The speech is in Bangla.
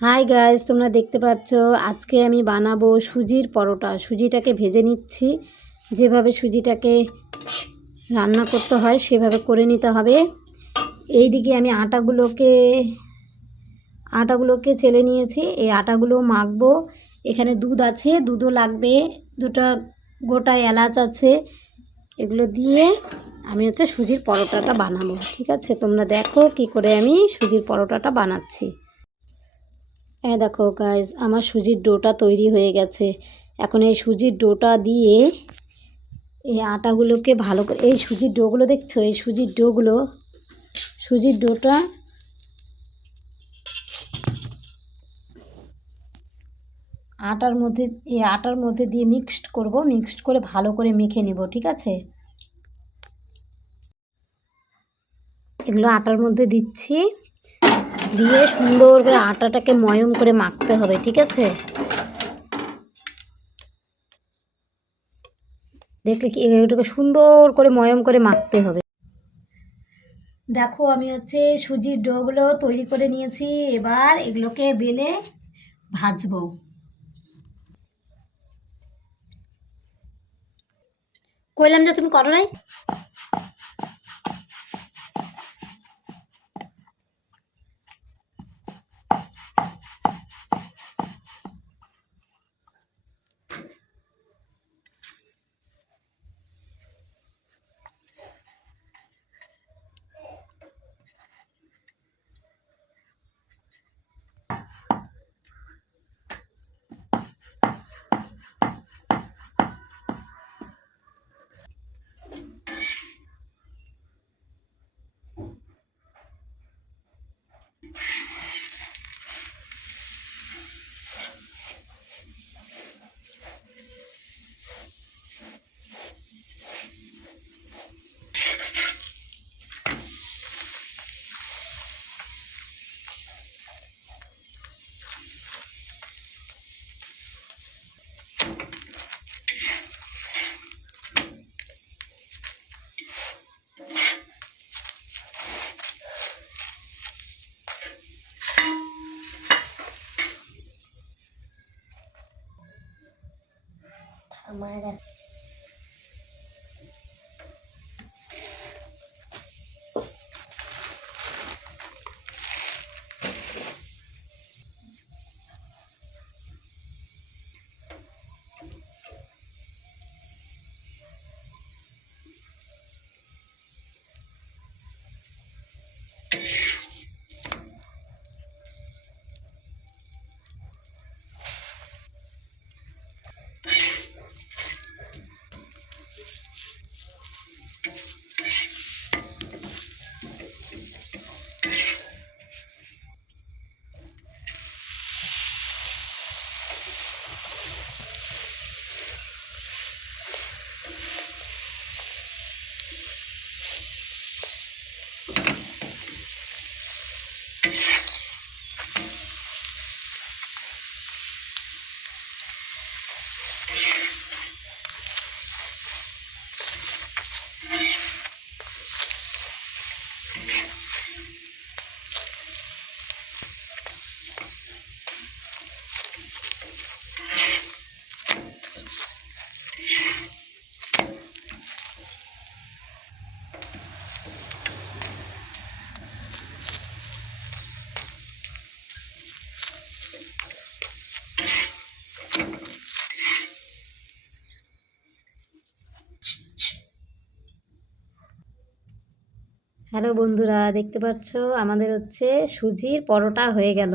হাই গাইস, তোমরা দেখতে পাচ্ছ আজকে আমি বানাবো সুজির পরোটা। সুজিটাকে ভেজে নিচ্ছি। যেভাবে সুজিটাকে রান্না করতে হয় সেভাবে করে নিতে হবে। এই দিকে আমি আটাগুলোকে চেলে নিয়েছি। এই আটাগুলো মাখবো। এখানে দুধ আছে, দুধও লাগবে, দুটো গোটা এলাচ আছে। এগুলো দিয়ে আমি সুজির পরোটাটা বানাবো। ঠিক আছে, তোমরা দেখো কি করে আমি সুজির পরোটাটা বানাচ্ছি। দেখো গাইজ, আমার সুজির ডোটা তৈরি হয়ে গেছে। এখন এই সুজির ডোটা দিয়ে এই আটাগুলোকে ভালো করে, এই সুজির ডোগুলো দেখছো, এই সুজির ডোটা আটার মধ্যে দিয়ে মিক্সড করে ভালো করে মেখে নেব। ঠিক আছে, এগুলো আটার মধ্যে দিচ্ছি, দিয়ে সুন্দর করে আটাটাকে ময়ম করে মাখতে হবে। ঠিক আছে, দেখলে কি এটাকে সুন্দর করে ময়ম করে মাখতে হবে। দেখো আমি সুজির ডোগুলো তৈরি করে নিয়েছি। এবার এগুলোকে বেলে ভাজবো। কইলাম যে তুমি করো নাই। আমার হ্যালো বন্ধুরা, দেখতে পাচ্ছ আমাদের সুজির পরোটা হয়ে গেল।